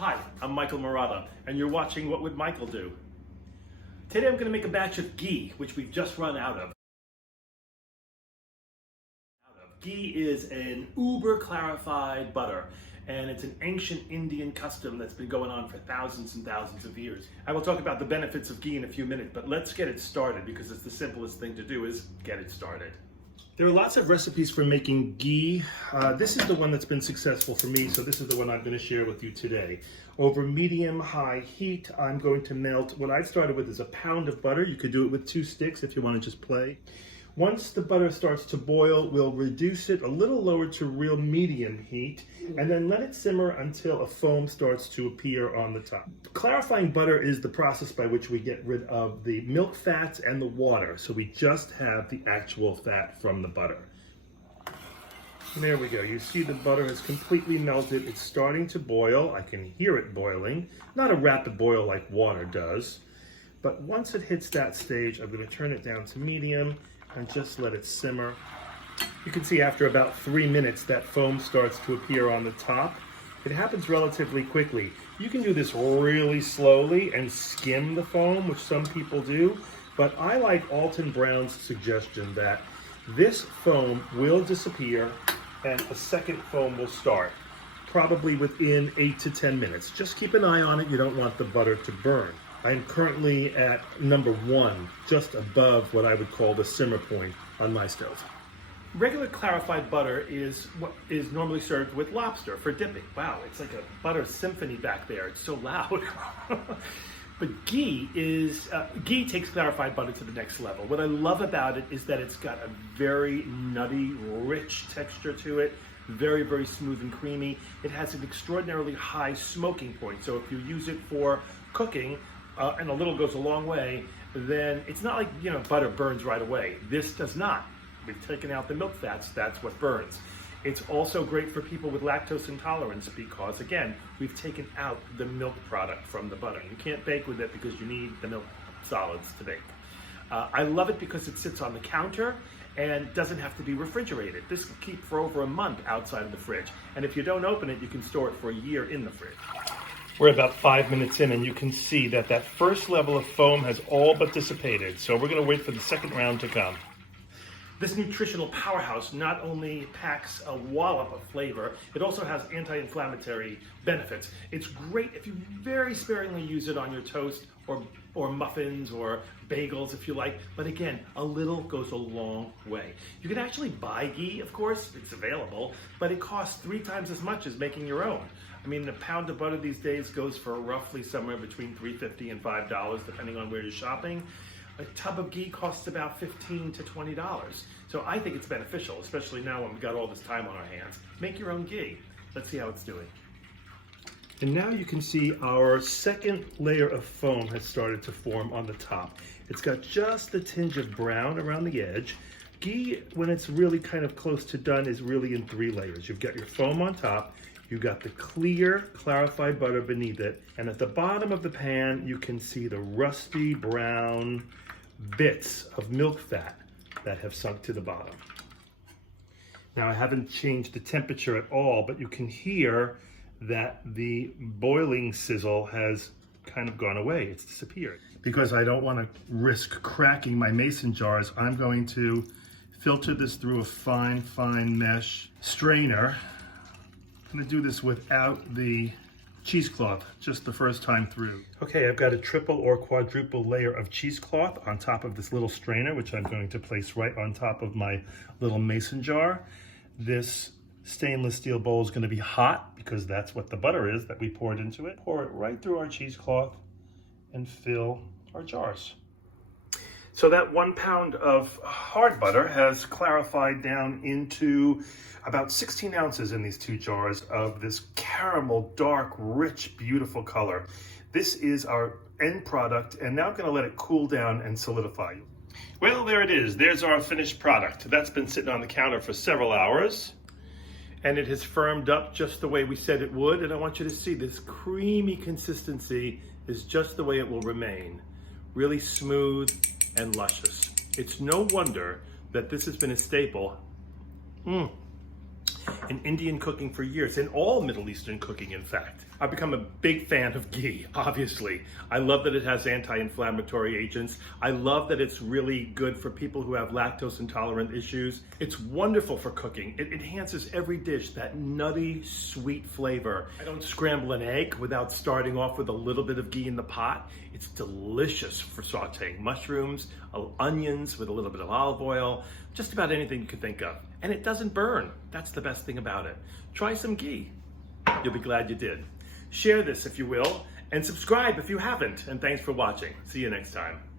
Hi, I'm Michael Murata, and you're watching What Would Michael Do? Today I'm going to make a batch of ghee, which we've just run out of. Ghee is an uber clarified butter, and it's an ancient Indian custom that's been going on for thousands and thousands of years. I will talk about the benefits of ghee in a few minutes, but let's get it started because it's the simplest thing to do is get it started. There are lots of recipes for making ghee. This is the one that's been successful for me, so this is the one I'm going to share with you today. Over medium-high heat, I'm going to melt, what I started with is a pound of butter. You could do it with 2 sticks if you want to just play. Once the butter starts to boil, we'll reduce it a little lower to real medium heat, and then let it simmer until a foam starts to appear on the top. Clarifying butter is the process by which we get rid of the milk fats and the water, so we just have the actual fat from the butter. And there we go. You see the butter has completely melted. It's starting to boil. I can hear it boiling. Not a rapid boil like water does, but once it hits that stage, I'm going to turn it down to medium and just let it simmer. You can see after about 3 minutes that foam starts to appear on the top. It happens relatively quickly. You can do this really slowly and skim the foam, which some people do, but I like Alton Brown's suggestion that this foam will disappear and a second foam will start, probably within 8 to 10 minutes. Just keep an eye on it. You don't want the butter to burn. I'm currently at number 1, just above what I would call the simmer point on my stove. Regular clarified butter is what is normally served with lobster for dipping. Wow, it's like a butter symphony back there. It's so loud. But ghee takes clarified butter to the next level. What I love about it is that it's got a very nutty, rich texture to it. Very, very smooth and creamy. It has an extraordinarily high smoking point. So if you use it for cooking, and a little goes a long way, then it's not like, butter burns right away. This does not. We've taken out the milk fats, that's what burns. It's also great for people with lactose intolerance because, again, we've taken out the milk product from the butter. You can't bake with it because you need the milk solids to bake. I love it because it sits on the counter and doesn't have to be refrigerated. This will keep for over a month outside of the fridge. And if you don't open it, you can store it for a year in the fridge. We're about 5 minutes in and you can see that that first level of foam has all but dissipated. So we're going to wait for the second round to come. This nutritional powerhouse not only packs a wallop of flavor, it also has anti-inflammatory benefits. It's great if you very sparingly use it on your toast or muffins or bagels if you like, but again, a little goes a long way. You can actually buy ghee, of course, it's available, but it costs 3 times as much as making your own. I mean, a pound of butter these days goes for roughly somewhere between $3.50 and $5, depending on where you're shopping. A tub of ghee costs about $15 to $20. So I think it's beneficial, especially now when we've got all this time on our hands. Make your own ghee. Let's see how it's doing. And now you can see our second layer of foam has started to form on the top. It's got just the tinge of brown around the edge. Ghee, when it's really kind of close to done, is really in 3 layers. You've got your foam on top, you've got the clear, clarified butter beneath it, and at the bottom of the pan, you can see the rusty brown bits of milk fat that have sunk to the bottom. Now, I haven't changed the temperature at all, but you can hear that the boiling sizzle has kind of gone away. It's disappeared. Because I don't want to risk cracking my mason jars, I'm going to filter this through a fine mesh strainer. I'm going to do this without the cheesecloth, just the first time through. Okay, I've got a triple or quadruple layer of cheesecloth on top of this little strainer, which I'm going to place right on top of my little mason jar. This stainless steel bowl is going to be hot because that's what the butter is that we poured into it. Pour it right through our cheesecloth and fill our jars. So that 1 pound of hard butter has clarified down into about 16 ounces in these 2 jars of this caramel, dark, rich, beautiful color. This is our end product, and now I'm going to let it cool down and solidify. Well, there it is. There's our finished product. That's been sitting on the counter for several hours, and it has firmed up just the way we said it would, and I want you to see this creamy consistency is just the way it will remain. Really smooth and luscious. It's no wonder that this has been a staple in Indian cooking for years, in all Middle Eastern cooking, in fact. I've become a big fan of ghee, obviously. I love that it has anti-inflammatory agents. I love that it's really good for people who have lactose intolerant issues. It's wonderful for cooking. It enhances every dish, that nutty, sweet flavor. I don't scramble an egg without starting off with a little bit of ghee in the pot. It's delicious for sauteing mushrooms, onions with a little bit of olive oil, just about anything you can think of. And it doesn't burn. That's the best thing about it. Try some ghee. You'll be glad you did. Share this if you will, and subscribe if you haven't. And thanks for watching. See you next time.